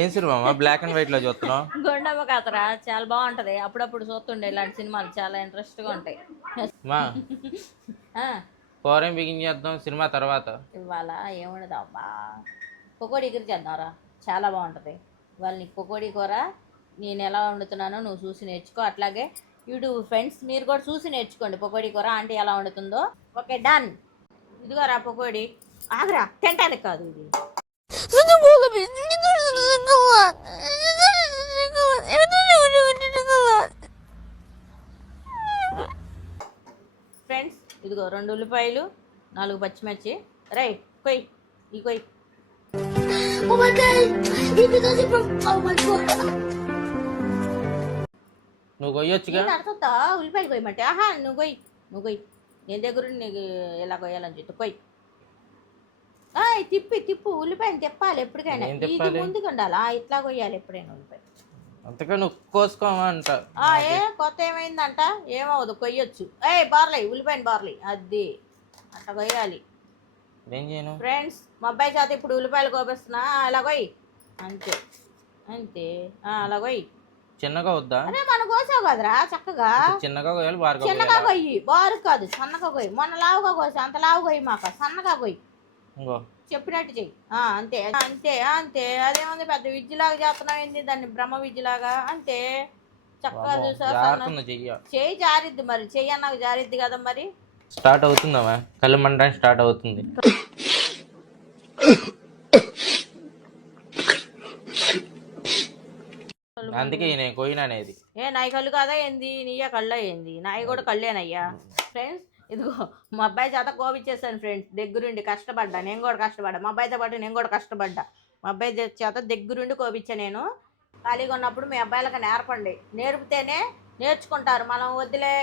ఏం cinema black and white లో చూస్తున్నావు? గుండమ్మ కథరా చాలా బాగుంటది. అప్పుడప్పుడు చూస్తుండే ఇలాంటి సినిమాలు చాలా ఇంట్రెస్ట్ గా ఉంటాయి. మా ఆ, పోరేం బిగిన్ చేద్దాం సినిమా తర్వాత. ఇవాళ ఏముండదమ్మా, పకోడీ ఎగురు చేద్దాంరా, చాలా బాగుంటది. ఇవాళ నీకు పకోడీ కూర నేను ఎలా వండుతున్నానో నువ్వు చూసి నేర్చుకో. అట్లాగే యూట్యూబ్ ఫ్రెండ్స్ మీరు కూడా చూసి నేర్చుకోండి పకోడీ కూర ఆంటీ ఎలా వండుతుందో. Okay done. ఇదిగోరా పకోడీ. ఆగరా, తింటానికి కాదు ఇది. ఫ్రెండ్స్ ఇదిగో 2 ఉల్లిపాయలు, 4 పచ్చిమిర్చి. రైట్ కొయ్, ఈ కొయ్. Oh my god! Oh my god! నువ్వు కొయ్యొచ్చుగా. నేను అడుగుతా ఉల్లిపాయలు కొయ్యమంటే. ఆహా నువ్వు కొయ్, నువ్వు కొయ్. నేను దగ్గర నీకు ఎలా కొయ్యాలని చెప్తా. కొయ్. తిప్పు ఉల్లిపాయని తిప్పాలి ఎప్పటికైనా. ఇది ముందుకు ఉండాలి. ఇట్లా కొయ్యాలి ఎప్పుడైనా ఉల్లిపాయ. అంతగా నువ్వు కోసుకోమంట. ఏ కొత్త ఏమైందంట? ఏమవుదు, కొయ్యొచ్చు. బార్లీ, ఉల్లిపాయని బార్లీ, అది అట్లా కొయ్యాలి. ఏం చేయను ఫ్రెండ్స్, మా అబ్బాయి చేత ఇప్పుడు ఉల్లిపాయలు కోపిస్తున్నా. అలా కొయ్యి, అంతే అంతే. అలా కొయ్యి. చిన్నగా వద్దా? అరే మనం కోసావు కదరా చక్కగా. చిన్నగా కొయ్యాలి, బారుగా చిన్నగా కొయ్యి, బారు కాదు సన్నగా కొయ్యి. మొన్న లావుగా కోసి అంత లావు కొయ్యి మాక, సన్నగా కొయ్యి. చెప్పినట్టు చెయ్యి. అంతే అంతే అంతే. అదేముంది పెద్ద విద్యలాగా చేస్తున్నావు ఏంది దాన్ని, బ్రహ్మ విద్యలాగా. అంతే చక్కగా చూసారు. చెయ్యి జారిద్ది మరి, చెయ్యి అన్నాక జారిద్ది కదా మరి. స్టార్ట్ అవుతుందమ్మా, కళ్ళు మండడానికి స్టార్ట్ అవుతుంది. అందుకే నేను కొయ్యిన అనేది. నాయి కళ్ళు కాదా ఏంది, నీయా కళ్ళ ఏంది? నాయి కూడా కళ్ళేనయ్యా. ఫ్రెండ్స్ ఇదిగో మా అబ్బాయి చేత కోపిచ్చేసాను ఫ్రెండ్స్. దగ్గరుండి కష్టపడ్డా, నేను కూడా కష్టపడ్డా. మా అబ్బాయితో పాటు నేను కూడా కష్టపడ్డా. మా అబ్బాయి చేత దగ్గరుండి కోపించా నేను. ఖాళీగా ఉన్నప్పుడు మీ అబ్బాయిలకు నేర్పండి. నేర్పితేనే నేర్చుకుంటారు. మనం వద్దులే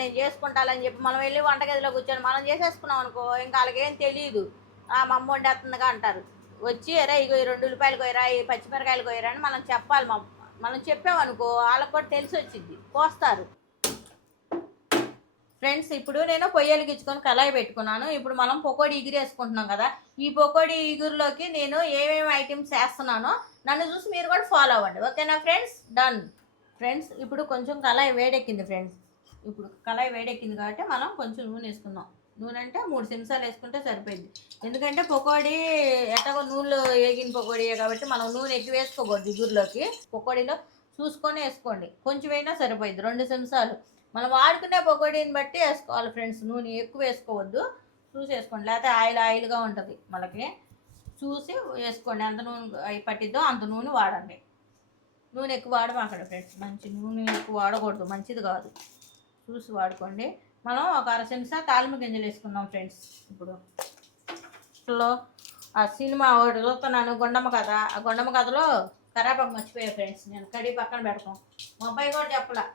నేను చేసుకుంటానని చెప్పి మనం వెళ్ళి వంటగదిలో కూర్చొని మనం చేసేసుకున్నాం అనుకో, ఇంకా వాళ్ళకేం తెలియదు. మా అమ్మ వండేస్తుందిగా అంటారు. వచ్చి అరే ఇగో ఈ 2 ఉల్లిపాయలు కొయ్యరా, ఈ పచ్చిమిరకాయలు కొయ్యరా అని మనం చెప్పాలి. మనం చెప్పామనుకో వాళ్ళకు కూడా తెలిసి వచ్చింది, పోస్తారు. ఫ్రెండ్స్ ఇప్పుడు నేను పొయ్యలు గిచ్చుకొని కళాయి పెట్టుకున్నాను. ఇప్పుడు మనం పకోడీ ఇగురు వేసుకుంటున్నాం కదా. ఈ పకోడీ ఇగురులోకి నేను ఏమేమి ఐటమ్స్ వేస్తున్నానో నన్ను చూసి మీరు కూడా ఫాలో అవ్వండి. ఓకేనా ఫ్రెండ్స్? డన్. ఫ్రెండ్స్ ఇప్పుడు కొంచెం కళాయి వేడెక్కింది ఫ్రెండ్స్. ఇప్పుడు కళాయి వేడెక్కింది కాబట్టి మనం కొంచెం నూనె వేసుకుందాం. నూనె అంటే 3 చెంచాలు వేసుకుంటే సరిపోయింది. ఎందుకంటే పకోడీ ఎట్టగో నూనెలో వేగిన పకోడీయే కాబట్టి మనం నూనె ఎక్కువ వేసుకోకూడదు ఇగురులోకి. పకోడీలో చూసుకొని వేసుకోండి, కొంచెం అయినా సరిపోయింది. 2 చెంచాలు మనం వాడుకునే పకోడీని బట్టి వేసుకోవాలి ఫ్రెండ్స్. నూనె ఎక్కువ వేసుకోవద్దు, చూసి వేసుకోండి. లేకపోతే ఆయిల్గా ఉంటుంది. మనకి చూసి వేసుకోండి. ఎంత నూనె పట్టిద్దో అంత నూనె వాడండి. నూనె ఎక్కువ వాడమాకండి ఫ్రెండ్స్. మంచి నూనె ఎక్కువ వాడకూడదు, మంచిది కాదు. చూసి వాడుకోండి. మనం ఒక 1/2 చెంచా తాలింపు గింజలు వేసుకుందాం ఫ్రెండ్స్. ఇప్పుడు ఆ సినిమా ఒకటి చూస్తున్నాను, గుండమ్మ కథ. ఆ గుండమ్మ కథలో కరేపాకు మర్చిపోయా ఫ్రెండ్స్. నేను కడి పక్కన పెడతాం. మా అబ్బాయి కూడా చెప్పలా.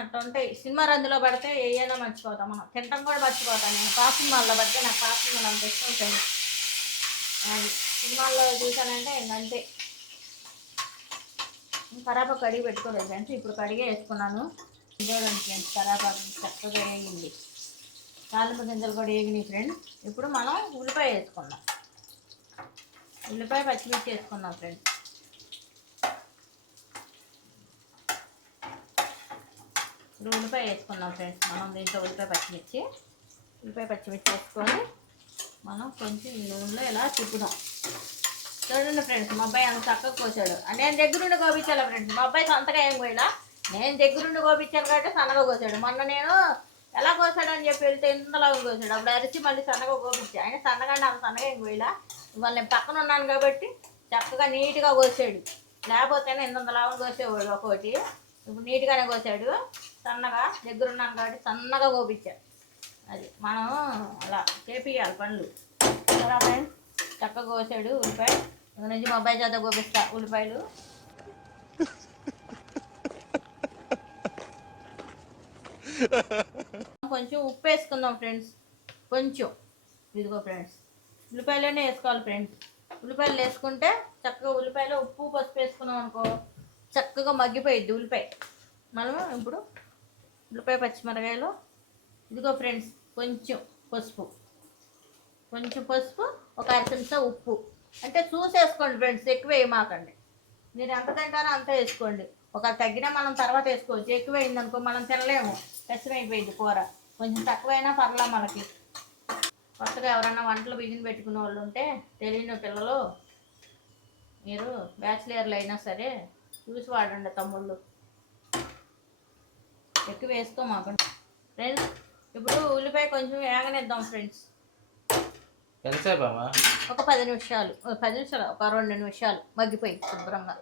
అట్లా ఉంటాయి సినిమా. రందులో పడితే ఏదైనా మర్చిపోతాం. మనం తింటాం కూడా మర్చిపోతాను. నేను పాత సినిమాల్లో పడితే నాకు పాత సినిమాలు అంత ఇష్టం ఉంటుంది. అది సినిమాల్లో చూసానంటే ఇంకంతే. కరేపాకు కడిగి పెట్టుకోలేదు ఫ్రెండ్స్. ఇప్పుడు కడిగే వేసుకున్నాను. చూడండి ఫ్రెండ్స్, కరేపాకు చక్కగా వేగింది. తాలింపు గింజలు కూడా వేగినాయి ఫ్రెండ్స్. ఇప్పుడు మనం ఉల్లిపాయ వేసుకుందాం. ఉల్లిపాయ పచ్చిమిర్చి వేసుకుందాం ఫ్రెండ్స్. ఇప్పుడు ఉల్లిపాయ వేసుకుందాం ఫ్రెండ్స్. మనం దీంట్లో ఉల్లిపాయ పచ్చిమిర్చి వేసుకొని మనం కొంచెం నూనెలో ఇలా తిప్పుదాం. చూడండి ఫ్రెండ్స్, మా అబ్బాయి అంత చక్కగా కోసాడు. నేను దగ్గరుండి కోపించాలి ఫ్రెండ్స్. మా అబ్బాయి సొంతగా ఏం కోయలా, నేను దగ్గరుండి కోపించాను కాబట్టి సన్నగా కోసాడు. మొన్న నేను ఎలా కోసాడని చెప్పి వెళ్తే ఇంతలాగా కోసాడు. అప్పుడు అరిచి మళ్ళీ సన్నగా కోపించాడు. ఆయన సన్నగా నాకు సన్నగా ఏం కోయలా. ఇవాళ నేను పక్కన ఉన్నాను కాబట్టి చక్కగా నీట్గా కోసాడు. లేకపోతేనే ఇంతలాగా కోసేవాడు ఒక్కొక్కటి. ఇప్పుడు నీట్గానే కోసాడు. సన్నగా దగ్గరున్నాను కాబట్టి సన్నగా కోపించాడు. అది మనం అలా చేపియాలి పనులు. సరే ఫ్రెండ్స్, చక్కగా కోసాడు ఉల్లిపాయ. ఇక నుంచి మా అబ్బాయి చేత కోపిస్తా ఉల్లిపాయలు. కొంచెం ఉప్పు వేసుకుందాం ఫ్రెండ్స్. కొంచెం ఇదిగో ఫ్రెండ్స్, ఉల్లిపాయలోనే వేసుకోవాలి ఫ్రెండ్స్. ఉల్లిపాయలు వేసుకుంటే చక్కగా ఉల్లిపాయలో ఉప్పు పసుపు వేసుకున్నాం అనుకో చక్కగా మగ్గిపోయిద్ది ఉల్లిపాయ. మనం ఇప్పుడు ఉల్లిపాయ పచ్చిమిరకాయలు ఇదిగో ఫ్రెండ్స్ కొంచెం పసుపు, ఒక 1/2 చెంచా ఉప్పు, అంటే చూసేసుకోండి ఫ్రెండ్స్, ఎక్కువ వేయమాకండి. మీరు ఎంత తింటారో అంత వేసుకోండి. ఒక తగ్గినా మనం తర్వాత వేసుకోవచ్చు. ఎక్కువ అయిందనుకో మనం తినలేము, పెసరైపోయింది కూర. కొంచెం తక్కువైనా పర్లా మనకి. కొత్తగా ఎవరైనా వంటలు బిగిన పెట్టుకునే వాళ్ళు ఉంటే, తెలియని పిల్లలు, మీరు బ్యాచిలర్లు అయినా సరే చూసి వాడండి తమ్ముళ్ళు, ఎక్కువ వేసుకోమాకండి ఫ్రెండ్స్. ఇప్పుడు ఉల్లిపాయ కొంచెం వేగనిద్దాం ఫ్రెండ్స్. ఎంతసేపు అమ్మా? ఒక 10 నిమిషాలు, ఒక 2 నిమిషాలు మగ్గిపోయి శుభ్రంగా.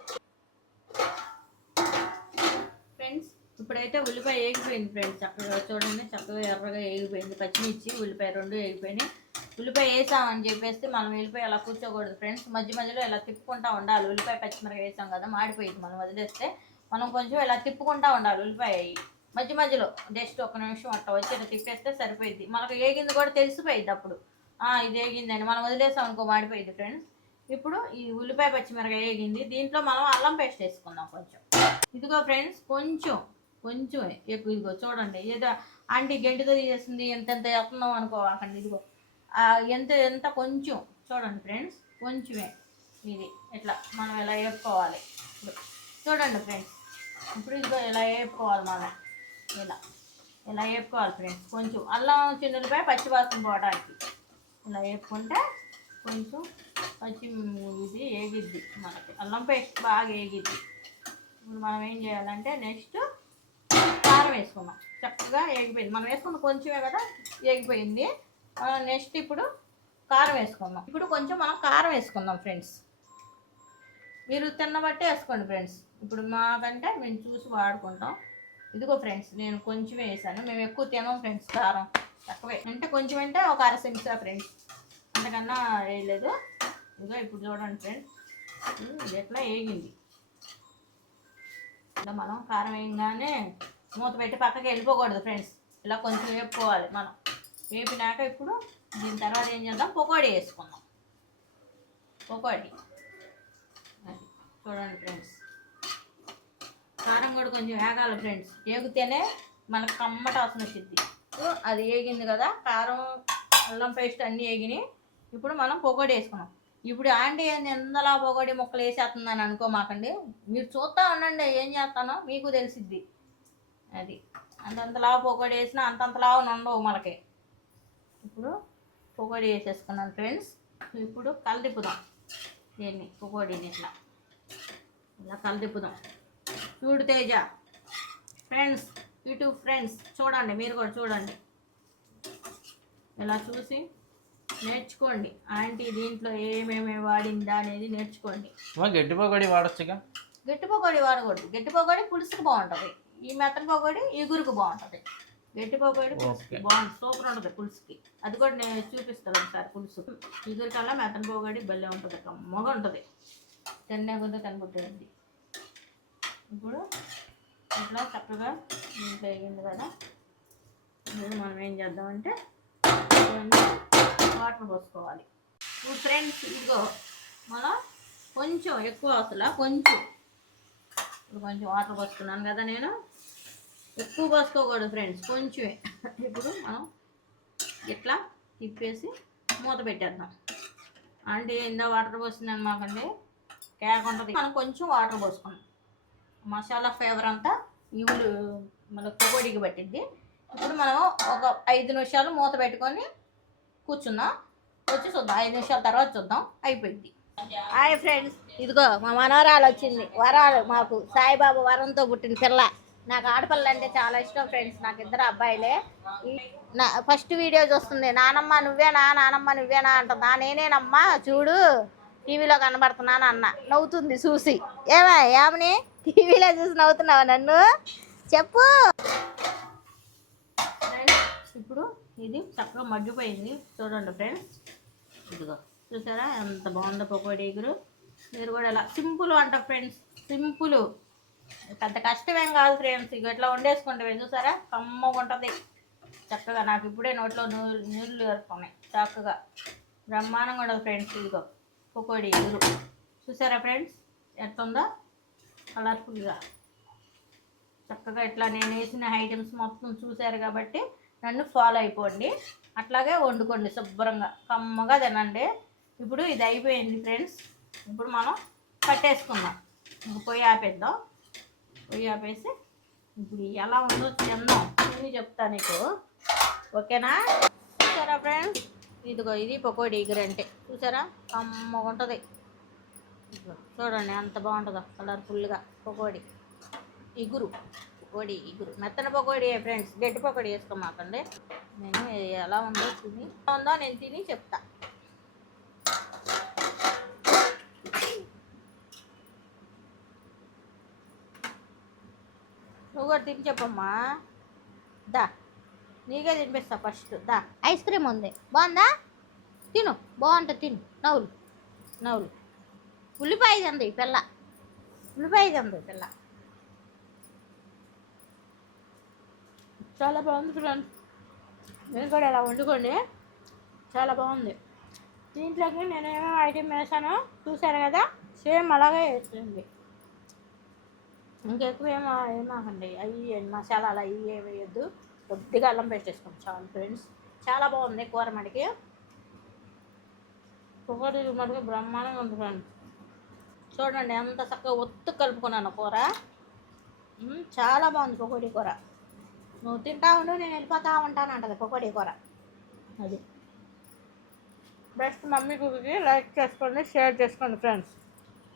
ఫ్రెండ్స్ ఇప్పుడైతే ఉల్లిపాయ వేగిపోయింది ఫ్రెండ్స్. చక్కగా చూడండి, చక్కగా ఎర్రగా వేగిపోయింది. పచ్చిమిర్చి ఉల్లిపాయ 2 వేగిపోయినాయి. ఉల్లిపాయ వేసామని చెప్పేసి మనం ఉల్లిపాయ అలా కూర్చోకూడదు ఫ్రెండ్స్. మధ్య మధ్యలో ఇలా తిప్పుకుంటూ ఉండాలి. ఉల్లిపాయ పచ్చిమిరపకాయ వేసాం కదా, మాడిపోయింది. మనం వదిలేస్తే మనం కొంచెం ఇలా తిప్పుకుంటూ ఉండాలి. ఉల్లిపాయ మధ్య మధ్యలో జస్ట్ 1 నిమిషం అట్లా వచ్చి ఇలా తిప్పేస్తే సరిపోయింది. మనకు వేగింది కూడా తెలిసిపోయింది అప్పుడు, ఇది వేగిందని. మనం వదిలేసాం అనుకో మాడిపోయింది ఫ్రెండ్స్. ఇప్పుడు ఈ ఉల్లిపాయ పచ్చిమిరపకాయ వేగింది. దీంట్లో మనం అల్లం పేస్ట్ వేసుకుందాం కొంచెం. ఇదిగో ఫ్రెండ్స్, కొంచెం ఎక్కువ. ఇదిగో చూడండి, ఏదో ఆంటీ గంటితో తీసేసింది ఎంత వేస్తున్నాం అనుకోవాలండి. ఇదిగో ఎంత కొంచెం చూడండి ఫ్రెండ్స్, కొంచెమే ఇది. ఇట్లా మనం ఇలా వేపుకోవాలి. ఇప్పుడు చూడండి ఫ్రెండ్స్, ఇప్పుడు ఇదిగో ఇలా వేపుకోవాలి. మనం ఇలా వేపుకోవాలి ఫ్రెండ్స్. కొంచెం అల్లం చిన్నులపై పచ్చివాసన పోవడానికి ఇలా వేపుకుంటే కొంచెం ఇది వేగిద్ది మనకి. అల్లం పేస్ట్ బాగా వేగిద్ది. ఇప్పుడు మనం ఏం చేయాలంటే నెక్స్ట్ కారం వేసుకున్నాం. చక్కగా వేగిపోయింది. మనం వేసుకున్న కొంచెమే కదా, వేగిపోయింది. నెక్స్ట్ ఇప్పుడు కారం వేసుకుందాం. ఇప్పుడు కొంచెం మనం కారం వేసుకుందాం ఫ్రెండ్స్. మీరు తిన్నబట్టే వేసుకోండి ఫ్రెండ్స్. ఇప్పుడు మాకంటే మేము చూసి వాడుకుంటాం. ఇదిగో ఫ్రెండ్స్, నేను కొంచెమే వేసాను. మేము ఎక్కువ తినాం ఫ్రెండ్స్, కారం తక్కువే. అంటే కొంచెం అంటే ఒక 1/2 చెంచా ఫ్రెండ్స్, అంతకన్నా వేయలేదు. ఇదిగో ఇప్పుడు చూడండి ఫ్రెండ్స్, ఇది ఎట్లా వేగింది. ఇలా మనం కారం వేయగానే మూత పెట్టి పక్కకి వెళ్ళిపోకూడదు ఫ్రెండ్స్. ఇలా కొంచెం వేపుకోవాలి మనం. వేపినాక ఇప్పుడు దీని తర్వాత ఏం చేద్దాం, పకోడీ వేసుకుందాం. పకోడీ అది చూడండి ఫ్రెండ్స్. కారం కూడా కొంచెం వేగాలి ఫ్రెండ్స్. వేగితేనే మనకు కమ్మట వాసన వచ్చింది. అది వేగింది కదా, కారం అల్లం పేస్ట్ అన్నీ వేగినాయి. ఇప్పుడు మనం పకోడీ వేసుకున్నాం. ఇప్పుడు ఆంటీ ఏంది ఎంతలా పకోడీ ముక్కలు వేసేస్తుందని అనుకోమాకండి. మీరు చూస్తూ ఉండండి ఏం చేస్తానో, మీకు తెలిసిద్ది. అది అంతంతలా పకోడీ వేసినా అంతంతలా ఉండవు మనకి. ఇప్పుడు పకోడీ వేసేసుకున్నాను ఫ్రెండ్స్. ఇప్పుడు కలదిప్పుదాం దీన్ని, పకోడీని ఇలా కలదిప్పుదాం. చూడు తేజ ఫ్రెండ్స్, యూట్యూబ్ ఫ్రెండ్స్ చూడండి, మీరు కూడా చూడండి. ఇలా చూసి నేర్చుకోండి. ఆంటీ దీంట్లో ఏమేమి వాడిందా అనేది నేర్చుకోండి. గట్టి పకోడీ వాడచ్చుగా. గట్టి పకోడీ వాడకూడదు. గట్టి పకోడీ పులుసుకు బాగుంటుంది. ఈ మెత్తన పకోడీ ఇగురుకు బాగుంటుంది. గట్టి పకోడీ పులుసుకి బాగుంటుంది, సూపర్ ఉంటుంది పులుసుకి. అది కూడా నేను చూపిస్తాను ఒకసారి. పులుసు ఇగురికల్లా మెత్తన పకోడీ భలే ఉంటుంది, కమ్మగా ఉంటుంది. తిన్నే కొద్ది కనబడుతుంది. ఇప్పుడు ఇట్లా చక్కగా దీంట్లో వేగింది కదా. ఇప్పుడు మనం ఏం చేద్దామంటే వాటర్ పోసుకోవాలి. ఇప్పుడు ఫ్రెండ్స్ ఇదిగో మనం కొంచెం ఎక్కువ అసలు కొంచెం, ఇప్పుడు కొంచెం వాటర్ పోసుకున్నాను కదా నేను. ఎక్కువ పోసుకోకూడదు ఫ్రెండ్స్, కొంచెమే. ఇప్పుడు మనం ఇట్లా తిప్పేసి మూత పెట్టేద్దాం. అంటే ఇందా వాటర్ పోసిందని మాకండి కేక ఉంటుంది. మనం కొంచెం వాటర్ పోసుకున్నాం. మసాలా ఫ్లేవర్ అంతా ఇవులు మన పకోడీకి పట్టిద్ది. ఇప్పుడు మనం ఒక 5 నిమిషాలు మూత పెట్టుకొని కూర్చుందాం. వచ్చి చూద్దాం, 5 నిమిషాల తర్వాత చూద్దాం, అయిపోయింది. హాయ్ ఫ్రెండ్స్, ఇదిగో మా మనవరాలు వచ్చింది. వరాలు మాకు సాయిబాబా వరంతో పుట్టిన పిల్ల. నాకు ఆడపిల్ల అంటే చాలా ఇష్టం ఫ్రెండ్స్. నాకు 2 అబ్బాయిలే. ఫస్ట్ వీడియో చూస్తుంది. నానమ్మ నువ్వేనా, నానమ్మ నువ్వేనా అంటుందా. నేనేనమ్మా చూడు టీవీలో కనబడుతున్నాను అన్న. నవ్వుతుంది చూసి. ఏమని టీవీలో చూసి నవ్వుతున్నావా నన్ను, చెప్పు. ఇప్పుడు ఇది చక్కగా మగ్గిపోయింది చూడండి ఫ్రెండ్స్. ఇదిగో చూసారా ఎంత బాగుందో పకోడీ ఎగురు. మీరు కూడా ఇలా సింపుల్ అంట ఫ్రెండ్స్, సింపుల్, పెద్ద కష్టమేం కాదు ఫ్రెండ్స్. ఇక ఇట్లా వండేసుకుంటే చూసారా కమ్మగా ఉంటుంది చక్కగా. నాకు ఇప్పుడే నోట్లో నీళ్ళు ఏరుకున్నాయి. చక్కగా బ్రహ్మాండంగా ఉండదు ఫ్రెండ్స్. ఇదిగో పకోడీ ఎగురు చూసారా ఫ్రెండ్స్ ఎట్లుందో కలర్ఫుల్గా. చక్కగా ఇట్లా నేను వేసిన ఐటమ్స్ మొత్తం చూసారు కాబట్టి నన్ను ఫాలో అయిపోండి. అట్లాగే వండుకోండి శుభ్రంగా, కమ్మగా తినండి. ఇప్పుడు ఇది అయిపోయింది ఫ్రెండ్స్. ఇప్పుడు మనం కట్టేసుకుందాం. ఇంక పొయ్యి ఆపేద్దాం. పొయ్యి ఆపేసి ఇప్పుడు ఎలా ఉందో తిందాం. తిని చెప్తా నీకు, ఓకేనా? చూసారా ఫ్రెండ్స్, ఇదిగో ఇది పకోడీ ఇగురు అంటే. చూసారా కమ్మగా ఉంటుంది. ఇదిగో చూడండి ఎంత బాగుంటుందో కలర్ఫుల్గా. పకోడీ ఇగురు, పకోడీ ఇగురు, మెత్తన పకోడీ ఫ్రెండ్స్, గట్టి పకోడీ వేసుకోమాకండి. నేను ఎలా ఉందో నేను తిని చెప్తా. నువ్వు కూడా తిని చెప్పమ్మా. దా, నీకే తినిపిస్తా ఫస్ట్. దా, ఐస్ క్రీమ్ ఉంది, బాగుందా? తిను, బాగుంటుంది, తిను. నవ్వులు నవ్వులు. ఉల్లిపాయ తింది ఈ పిల్ల, ఉల్లిపాయ తింది ఈ పిల్ల. చాలా బాగుంది ఫ్రెండ్స్, మీరు కూడా ఇలా వండుకోండి, చాలా బాగుంది. దీంట్లోకి నేను ఏమేమి ఐటెం వేసానో చూసాను కదా, సేమ్ అలాగే వేస్తుంది. ఇంకెక్కువ ఏమాకండి, అవి మసాలాలు అవి ఏమి వేయద్దు. కొద్దిగా అల్లం పేస్ట్ వేసుకోండి చాలు ఫ్రెండ్స్. చాలా బాగుంది కూర మటుకి. పకోడీ మటుకు బ్రహ్మాండంగా ఉంది ఫ్రెండ్స్. చూడండి ఎంత చక్కగా ఒత్తు కలుపుకున్నాను కూర. చాలా బాగుంది పకోడీ కూర. నువ్వు తింటా ఉండు, నేను వెళ్ళిపోతా ఉంటాను అంటది పకోడీ కూర. అది బెస్ట్ మమ్మీ కుక్కి లైక్ చేసుకోండి, షేర్ చేసుకోండి ఫ్రెండ్స్.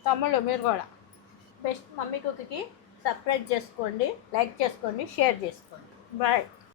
తమ్ముళ్ళు మీరు కూడా బెస్ట్ మమ్మీ కుక్కి సబ్స్క్రైబ్ చేసుకోండి, లైక్ చేసుకోండి, షేర్ చేసుకోండి. బాయ్.